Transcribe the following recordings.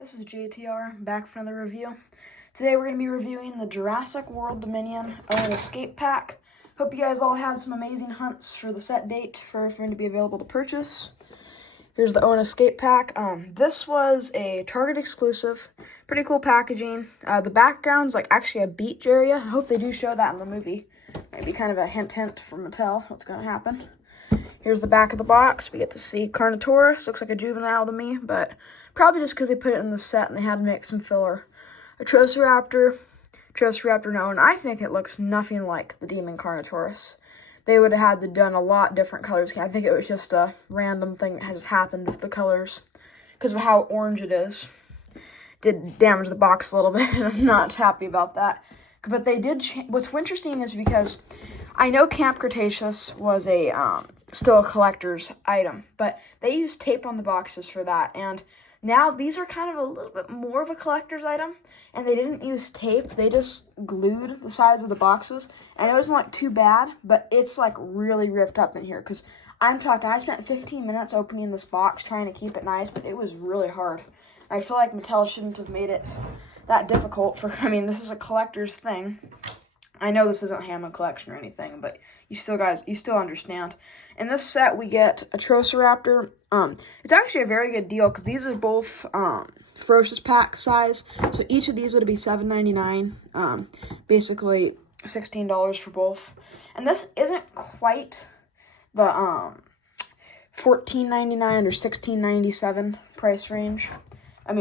This is JTR, back for another review. Today we're going to be reviewing the Jurassic World Dominion Owen Escape Pack. Hope you guys all had some amazing hunts for the set date for everything to be available to purchase. Here's the Owen Escape Pack. This was a Target exclusive. Pretty cool packaging. The background's like actually a beach area. I hope they do show that in the movie. Maybe kind of a hint from Mattel what's going to happen. Here's the back of the box. We get to see Carnotaurus. Looks like a juvenile to me, but probably just because they put it in the set and they had to make some filler. A Troceraptor no, and I think it looks nothing like the Demon Carnotaurus. They would have had to done a lot different colors. I think it was just a random thing that has happened with the colors because of how orange it is. Did damage the box a little bit, and I'm not happy about that. But they did. What's interesting is because I know Camp Cretaceous was still a collector's item, but they used tape on the boxes for that, and now these are kind of a little bit more of a collector's item, and they didn't use tape. They just glued the sides of the boxes, and it wasn't like too bad, but it's like really ripped up in here, because I spent 15 minutes opening this box trying to keep it nice, but it was really hard. I feel like Mattel shouldn't have made it that difficult this is a collector's thing. I know this isn't Hammond Collection or anything, but you still understand. In this set, we get a Troceraptor. It's actually a very good deal because these are both Ferocious Pack size. So each of these would be $7.99, basically $16 for both. And this isn't quite the $14.99 or $16.97 price range.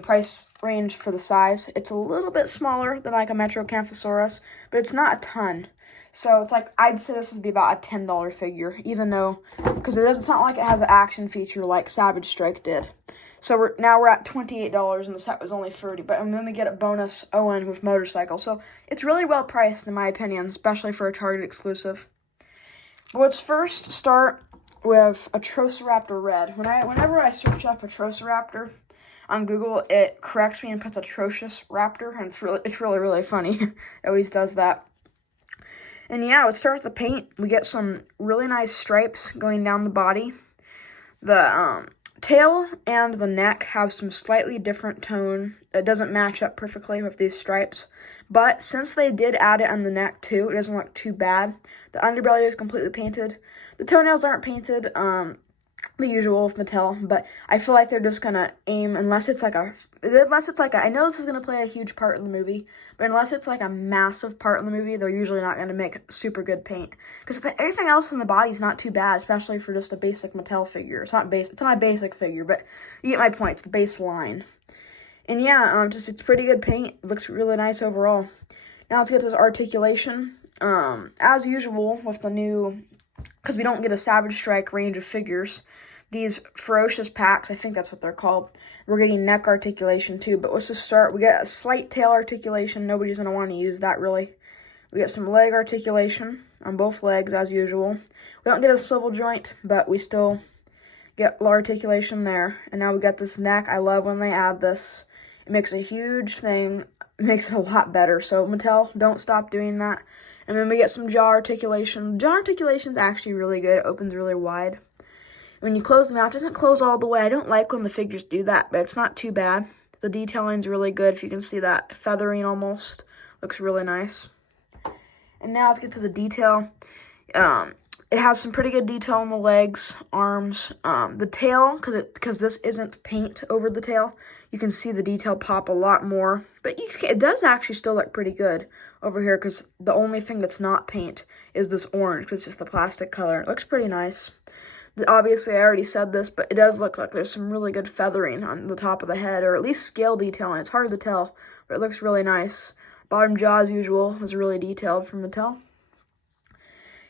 Price range for the size. It's a little bit smaller than like a Metrocanthosaurus, but it's not a ton. So it's like, I'd say this would be about a $10 figure, even though, because it's not like it has an action feature like Savage Strike did. So we're at $28 and the set was only $30, but then we get a bonus Owen with motorcycle. So it's really well priced in my opinion, especially for a Target exclusive. But let's first start with a Troceraptor Red. Whenever I search up a Troceraptor on Google, it corrects me and puts atrocious raptor, and it's really funny. It always does that. And yeah, let's start with the paint. We get some really nice stripes going down the body. The tail and the neck have some slightly different tone. It doesn't match up perfectly with these stripes, but since they did add it on the neck too, it doesn't look too bad. The underbelly is completely painted. The toenails aren't painted. The usual with Mattel, but I feel like they're just gonna aim, unless it's like I know this is gonna play a huge part in the movie, but unless it's like a massive part in the movie, they're usually not gonna make super good paint. Because everything else in the body is not too bad, especially for just a basic Mattel figure. It's not a basic figure, but you get my point. It's the base line. And yeah, it's pretty good paint. It looks really nice overall. Now let's get to this articulation. As usual with the new, because we don't get a Savage Strike range of figures, these Ferocious Packs, I think that's what they're called, we're getting neck articulation too. But let's just start. We get a slight tail articulation. Nobody's going to want to use that really. We get some leg articulation on both legs as usual. We don't get a swivel joint, but we still get articulation there. And now we got this neck. I love when they add this. It makes a huge thing. It makes it a lot better. So Mattel, don't stop doing that. And then we get some jaw articulation. Jaw articulation is actually really good. It opens really wide. When you close the mouth, it doesn't close all the way. I don't like when the figures do that, but it's not too bad. The detailing's really good. If you can see that feathering almost. Looks really nice. And now let's get to the detail. It has some pretty good detail on the legs, arms, the tail, because this isn't paint over the tail. You can see the detail pop a lot more, but it does actually still look pretty good over here, because the only thing that's not paint is this orange, because it's just the plastic color. It looks pretty nice. Obviously, I already said this, but it does look like there's some really good feathering on the top of the head, or at least scale detailing. It's hard to tell, but it looks really nice. Bottom jaw, as usual, is really detailed from Mattel.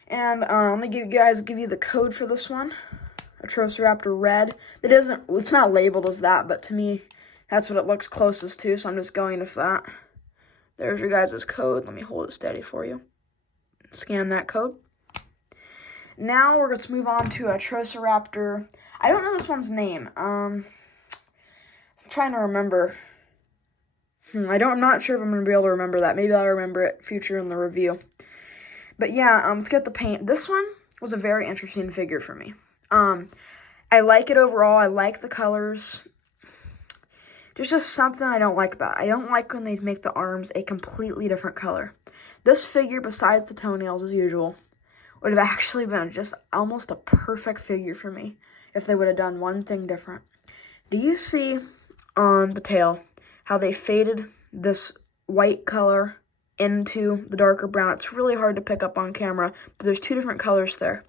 And let me give you the code for this one. A Troceraptor Red. It's not labeled as that, but to me, that's what it looks closest to, so I'm just going with that. There's your guys' code. Let me hold it steady for you. Scan that code. Now let's move on to a Troceraptor. I don't know this one's name. I'm trying to remember. I'm not sure if I'm going to be able to remember that. Maybe I'll remember it future in the review. But yeah, let's get the paint. This one was a very interesting figure for me. I like it overall. I like the colors. There's just something I don't like about it. I don't like when they make the arms a completely different color. This figure, besides the toenails as usual, would have actually been just almost a perfect figure for me if they would have done one thing different. Do you see on the tail how they faded this white color into the darker brown? It's really hard to pick up on camera, but there's two different colors there.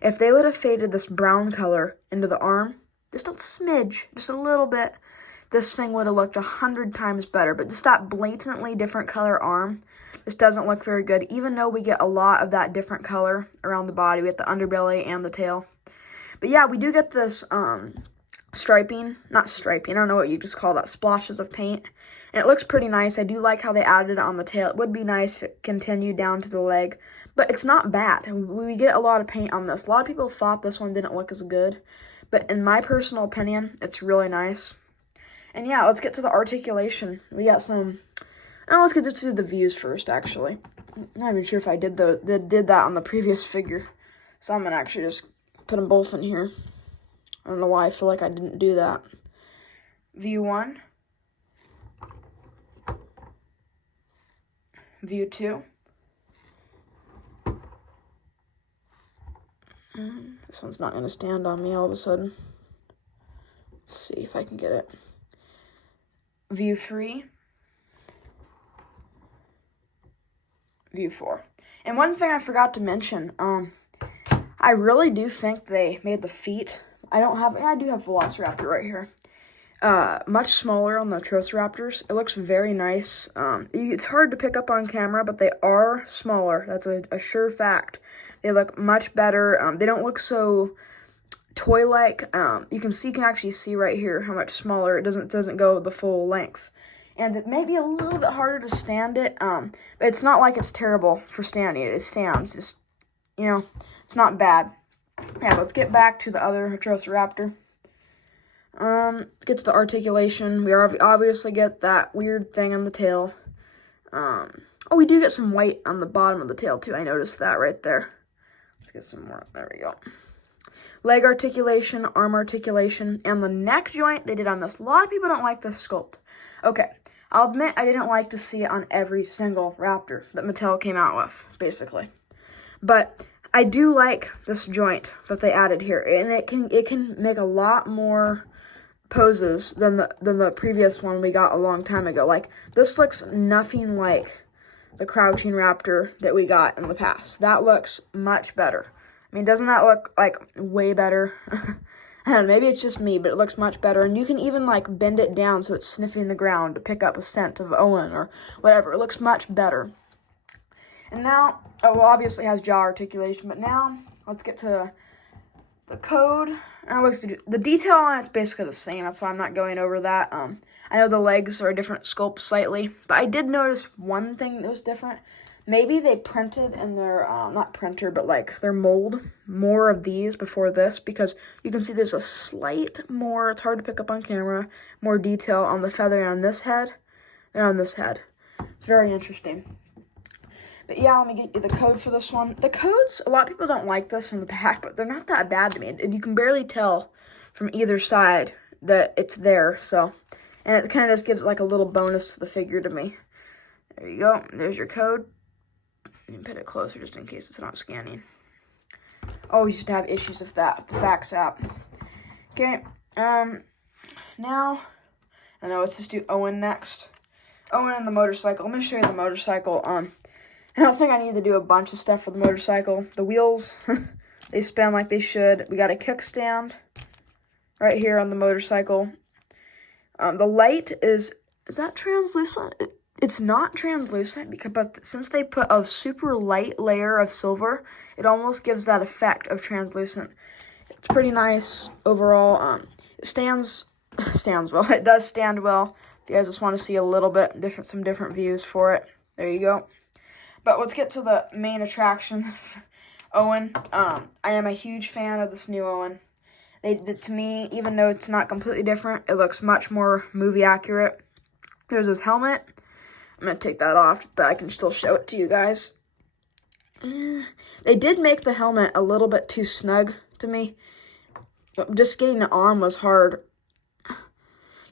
If they would have faded this brown color into the arm, just a smidge, just a little bit, this thing would have looked 100 times better. But just that blatantly different color arm, this doesn't look very good, even though we get a lot of that different color around the body. We get the underbelly and the tail. But yeah, we do get this striping, not striping, I don't know what you just call that, splotches of paint. And it looks pretty nice. I do like how they added it on the tail. It would be nice if it continued down to the leg, but it's not bad. We get a lot of paint on this. A lot of people thought this one didn't look as good, but in my personal opinion, it's really nice. And yeah, let's get to the articulation. We got some, let's get to the views first, actually. I'm not even sure if I did that on the previous figure, so I'm gonna actually just put them both in here. I don't know why I feel like I didn't do that. View 1. View 2. This one's not going to stand on me all of a sudden. Let's see if I can get it. View 3. View 4. And one thing I forgot to mention, I really do think they made the feet. I do have Velociraptor right here. Much smaller on the Troceraptors. It looks very nice. It's hard to pick up on camera, but they are smaller. That's a sure fact. They look much better. They don't look so toy-like. You can actually see right here how much smaller it doesn't go the full length. And it may be a little bit harder to stand it, but it's not like it's terrible for standing it. It stands. Just, it's not bad. Yeah, let's get back to the other Troceraptor. Let's get to the articulation. We obviously get that weird thing on the tail. We do get some white on the bottom of the tail, too. I noticed that right there. Let's get some more. There we go. Leg articulation, arm articulation, and the neck joint they did on this. A lot of people don't like this sculpt. Okay, I'll admit I didn't like to see it on every single Raptor that Mattel came out with, basically. But I do like this joint that they added here, and it can make a lot more poses than the previous one we got a long time ago. Like, this looks nothing like the crouching raptor that we got in the past. That looks much better. I mean, doesn't that look like way better? I don't know, maybe it's just me, but it looks much better. And you can even like bend it down so it's sniffing the ground to pick up a scent of Owen or whatever. It looks much better. And now, obviously it has jaw articulation, but now let's get to the code. The detail on it's basically the same, that's why I'm not going over that. I know the legs are a different sculpt slightly, but I did notice one thing that was different. Maybe they printed in their, not printer, but like their mold, more of these before this, because you can see there's a slight more, it's hard to pick up on camera, more detail on the feather on this head than on this head. It's very interesting. But yeah, let me get you the code for this one. The codes, a lot of people don't like this from the back, but they're not that bad to me. And you can barely tell from either side that it's there, so. And it kind of just gives like a little bonus to the figure to me. There you go. There's your code. You can put it closer just in case it's not scanning. Always used to have issues with that, with the fax app. Okay, now, I know, let's just do Owen next. Owen and the motorcycle. Let me show you the motorcycle. I don't think I need to do a bunch of stuff for the motorcycle. The wheels, they spin like they should. We got a kickstand right here on the motorcycle. The light is that translucent? It's not translucent, but since they put a super light layer of silver, it almost gives that effect of translucent. It's pretty nice overall. It stands well. It does stand well. If you guys just want to see a little bit some different views for it, there you go. But let's get to the main attraction, Owen. I am a huge fan of this new Owen. To me, even though it's not completely different, it looks much more movie accurate. There's his helmet. I'm going to take that off, but I can still show it to you guys. They did make the helmet a little bit too snug to me. Just getting it on was hard.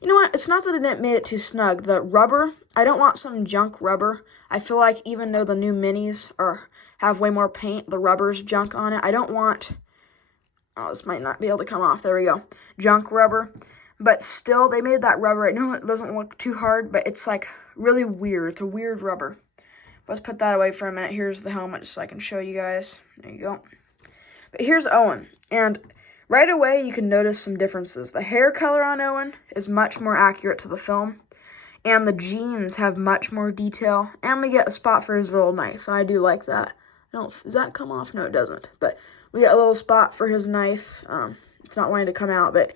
You know what? It's not that it didn't made it too snug. The rubber, I don't want some junk rubber. I feel like even though the new minis have way more paint, the rubber's junk on it. I don't want, oh, this might not be able to come off. There we go. Junk rubber. But still, they made that rubber. I know it doesn't look too hard, but it's like really weird. It's a weird rubber. Let's put that away for a minute. Here's the helmet just so I can show you guys. There you go. But here's Owen. And right away, you can notice some differences. The hair color on Owen is much more accurate to the film. And the jeans have much more detail. And we get a spot for his little knife. And I do like that. Does that come off? No, it doesn't. But we get a little spot for his knife. It's not wanting to come out, but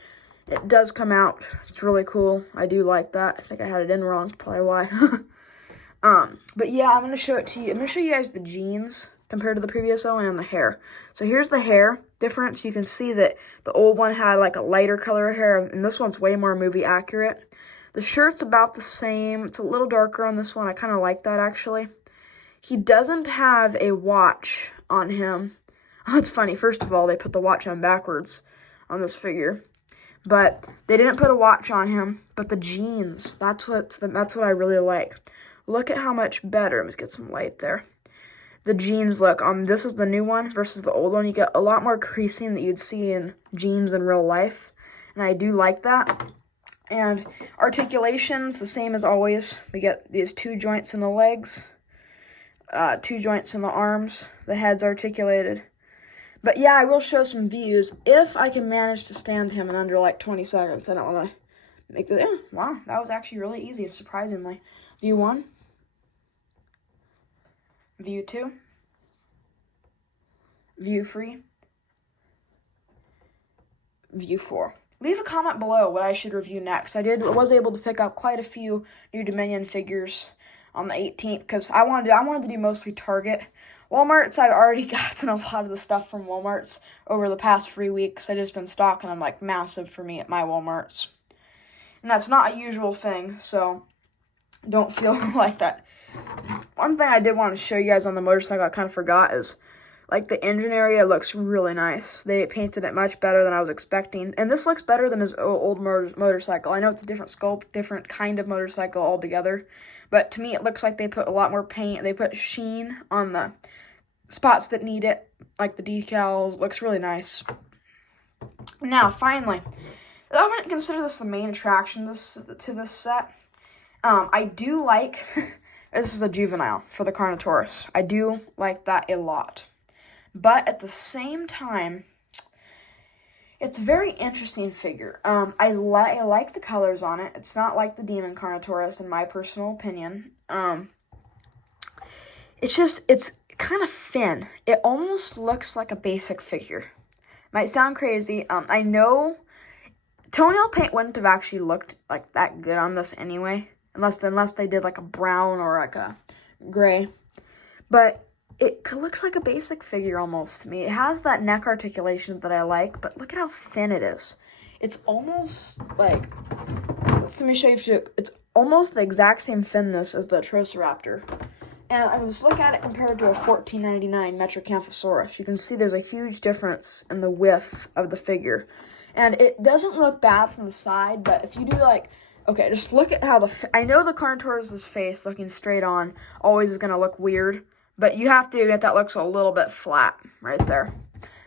it does come out. It's really cool. I do like that. I think I had it in wrong. That's probably why. But yeah, I'm going to show it to you. I'm going to show you guys the jeans compared to the previous Owen and the hair. So here's the hair difference. You can see that the old one had like a lighter color of hair, and this one's way more movie accurate. The shirt's about the same. It's a little darker on this one. I kind of like that, actually. He doesn't have a watch on him. Oh, it's funny. First of all, they put the watch on backwards on this figure. But they didn't put a watch on him. But the jeans, that's what I really like. Look at how much better. Let's get some light there. The jeans look on. This is the new one versus the old one. You get a lot more creasing that you'd see in jeans in real life. And I do like that. And articulation's the same as always. We get these 2 joints in the legs. 2 joints in the arms. The head's articulated. But yeah, I will show some views if I can manage to stand him in under like 20 seconds. I don't want to make the... Yeah, wow, that was actually really easy, surprisingly. View 1. View 2. View 3. View 4. Leave a comment below what I should review next. I was able to pick up quite a few new Dominion figures on the 18th because I wanted to do mostly Target. Walmart's, I've already gotten a lot of the stuff from Walmart's over the past 3 weeks. I just been stocking them like massive for me at my Walmart's. And that's not a usual thing, so don't feel like that. One thing I did want to show you guys on the motorcycle I kind of forgot is like the engine area looks really nice. They painted it much better than I was expecting. And this looks better than his old motorcycle. I know it's a different sculpt, different kind of motorcycle altogether. But to me, it looks like they put a lot more paint. They put sheen on the spots that need it, like the decals. Looks really nice. Now, finally, I wouldn't consider this the main attraction to this set. I do like, this is a juvenile for the Carnotaurus. I do like that a lot. But at the same time, it's a very interesting figure. I like the colors on it. It's not like the Demon Carnotaurus, in my personal opinion. It's kind of thin. It almost looks like a basic figure. Might sound crazy. I know toenail paint wouldn't have actually looked like that good on this anyway, unless they did like a brown or like a gray. But it looks like a basic figure almost to me. It has that neck articulation that I like, but look at how thin it is. It's almost like, let me show you. It's almost the exact same thinness as the Troceraptor. And just look at it compared to a $14.99 Metrocanthosaurus. You can see there's a huge difference in the width of the figure. And it doesn't look bad from the side, but if you do like, okay, just look at how I know the Carnotaurus' face looking straight on always is going to look weird. But you have to get that looks a little bit flat right there.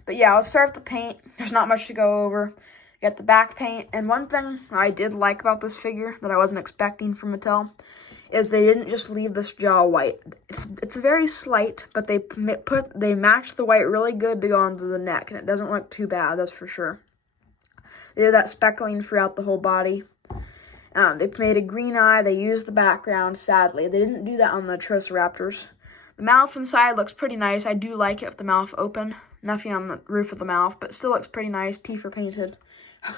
But yeah, let's start with the paint. There's not much to go over. You got the back paint. And one thing I did like about this figure that I wasn't expecting from Mattel is they didn't just leave this jaw white. It's very slight, but they matched the white really good to go onto the neck. And it doesn't look too bad, that's for sure. They did that speckling throughout the whole body. They made a green eye. They used the background, sadly. They didn't do that on the Troceraptors. The mouth inside looks pretty nice. I do like it with the mouth open. Nothing on the roof of the mouth, but still looks pretty nice. Teeth are painted.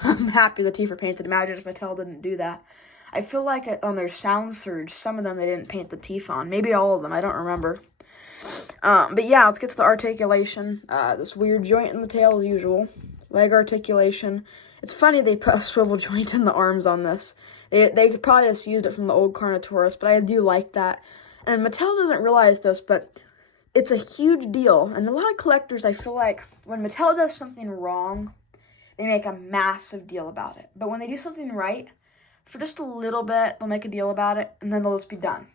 I'm happy the teeth are painted. Imagine if Mattel didn't do that. I feel like on their Sound Surge, some of them they didn't paint the teeth on. Maybe all of them. I don't remember. But yeah, let's get to the articulation. This weird joint in the tail as usual. Leg articulation. It's funny they put a swivel joint in the arms on this. They could probably just used it from the old Carnotaurus, but I do like that. And Mattel doesn't realize this, but it's a huge deal. And a lot of collectors, I feel like, when Mattel does something wrong, they make a massive deal about it. But when they do something right, for just a little bit, they'll make a deal about it, and then they'll just be done.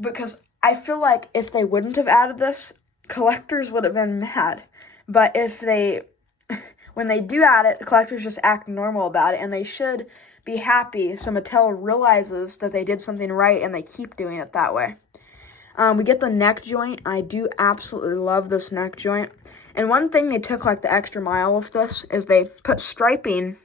Because I feel like if they wouldn't have added this, collectors would have been mad. But when they do add it, the collectors just act normal about it, and they should be happy so Mattel realizes that they did something right and they keep doing it that way. We get the neck joint. I do absolutely love this neck joint. And one thing they took like the extra mile with this is they put striping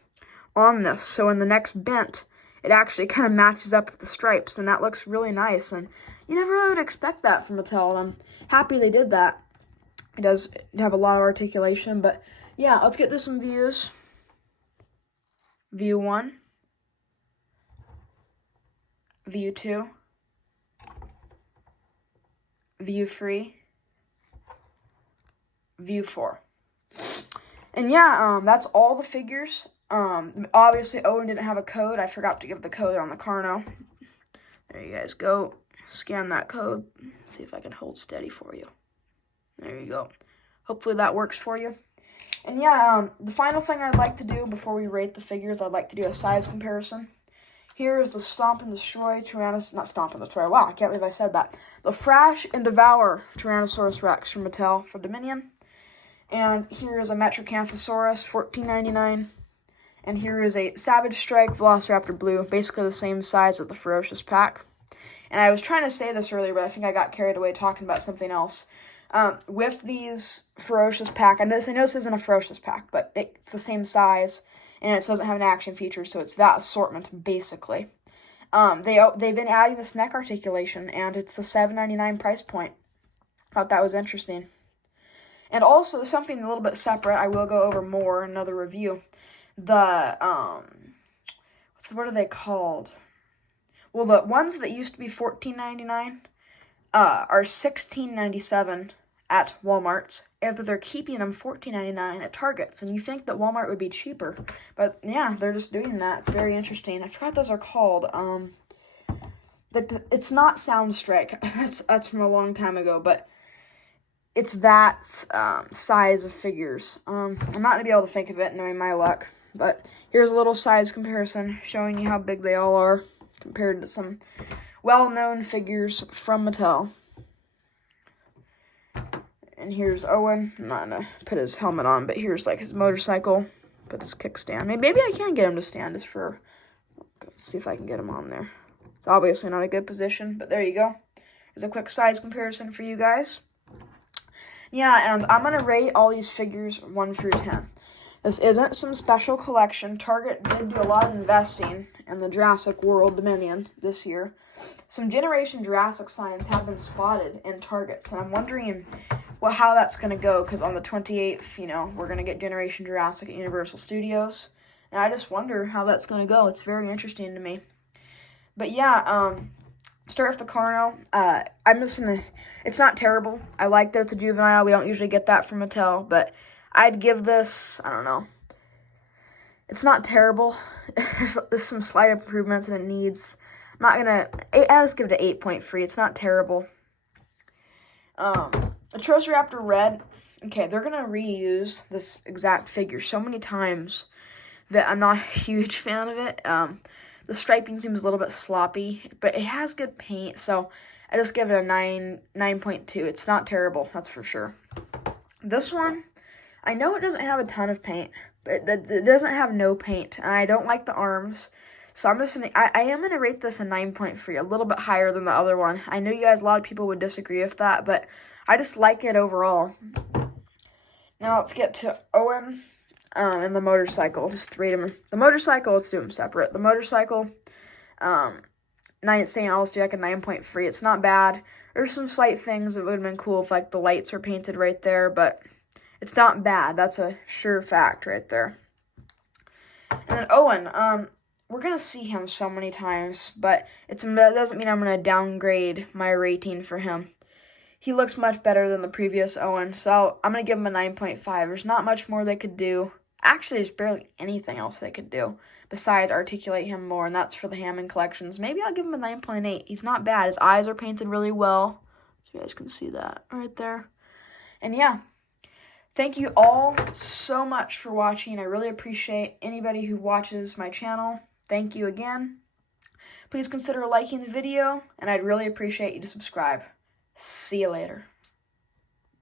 on this. So when the neck's bent, it actually kind of matches up with the stripes, and that looks really nice. And you never really would expect that from Mattel, and I'm happy they did that. It does have a lot of articulation, but yeah, let's get to some views. View 1. View 2. View 3. View 4. And yeah, that's all the figures. Obviously, Owen didn't have a code. I forgot to give the code on the Carno. There you guys go. Scan that code. See if I can hold steady for you. There you go. Hopefully that works for you. And yeah, the final thing I'd like to do before we rate the figures, I'd like to do a size comparison. Here is the Stomp and Destroy not Stomp and Destroy, wow, I can't believe I said that. The Thrash and Devour Tyrannosaurus Rex from Mattel for Dominion. And here is a Metrocanthosaurus, $14.99. And here is a Savage Strike Velociraptor Blue, basically the same size as the Ferocious Pack. And I was trying to say this earlier, but I think I got carried away talking about something else. With these Ferocious Pack, I know this isn't a Ferocious Pack, but it's the same size, and it doesn't have an action feature, so it's that assortment, basically. They've been adding this neck articulation, and it's the $7.99 price point. Thought that was interesting. And also, something a little bit separate, I will go over more in another review. The, what are they called? Well, the ones that used to be $14.99 are $16.97 at Walmart's, and they're keeping them $14.99 at Target's, and you think that Walmart would be cheaper, but yeah, they're just doing that. It's very interesting. I forgot what those are called. It's not Sound Strike. that's from a long time ago, but it's that size of figures. I'm not gonna be able to think of it, knowing my luck, but here's a little size comparison showing you how big they all are compared to some well-known figures from Mattel. And here's Owen. I'm not gonna put his helmet on, but here's like his motorcycle. Put his kickstand. Maybe I can get him to stand just for. Let's see if I can get him on there. It's obviously not a good position, but there you go. There's a quick size comparison for you guys. Yeah, and I'm gonna rate all these figures 1 through 10. This isn't some special collection. Target did do a lot of investing in the Jurassic World Dominion this year. Some Generation Jurassic signs have been spotted in Targets, and I'm wondering how that's going to go, because on the 28th, we're going to get Generation Jurassic at Universal Studios, and I just wonder how that's going to go. It's very interesting to me. But yeah, start with the Carno. It's not terrible. I like that it's a juvenile. We don't usually get that from Mattel, but I'd give this, I don't know. It's not terrible. There's some slight improvements and it needs. I'll just give it an 8.3. It's not terrible. Atrociraptor Red. Okay, they're gonna reuse this exact figure so many times that I'm not a huge fan of it. The striping seems a little bit sloppy, but it has good paint, so I just give it a 9.2. It's not terrible, that's for sure. This one, I know it doesn't have a ton of paint, but it doesn't have no paint, and I don't like the arms, so I am gonna rate this a 9.3, a little bit higher than the other one. I know you guys, a lot of people would disagree with that, but I just like it overall. Now let's get to Owen and the motorcycle. Just rate him. The motorcycle, let's do them separate. The motorcycle, I'll just do like a 9.3. It's not bad. There's some slight things that would have been cool if like the lights were painted right there, but it's not bad. That's a sure fact right there. And then Owen, we're going to see him so many times, but that doesn't mean I'm going to downgrade my rating for him. He looks much better than the previous Owen, so I'm going to give him a 9.5. There's not much more they could do. Actually, there's barely anything else they could do besides articulate him more, and that's for the Hammond collections. Maybe I'll give him a 9.8. He's not bad. His eyes are painted really well, so you guys can see that right there. And yeah, thank you all so much for watching. I really appreciate anybody who watches my channel. Thank you again. please consider liking the video, and I'd really appreciate you to subscribe. See you later.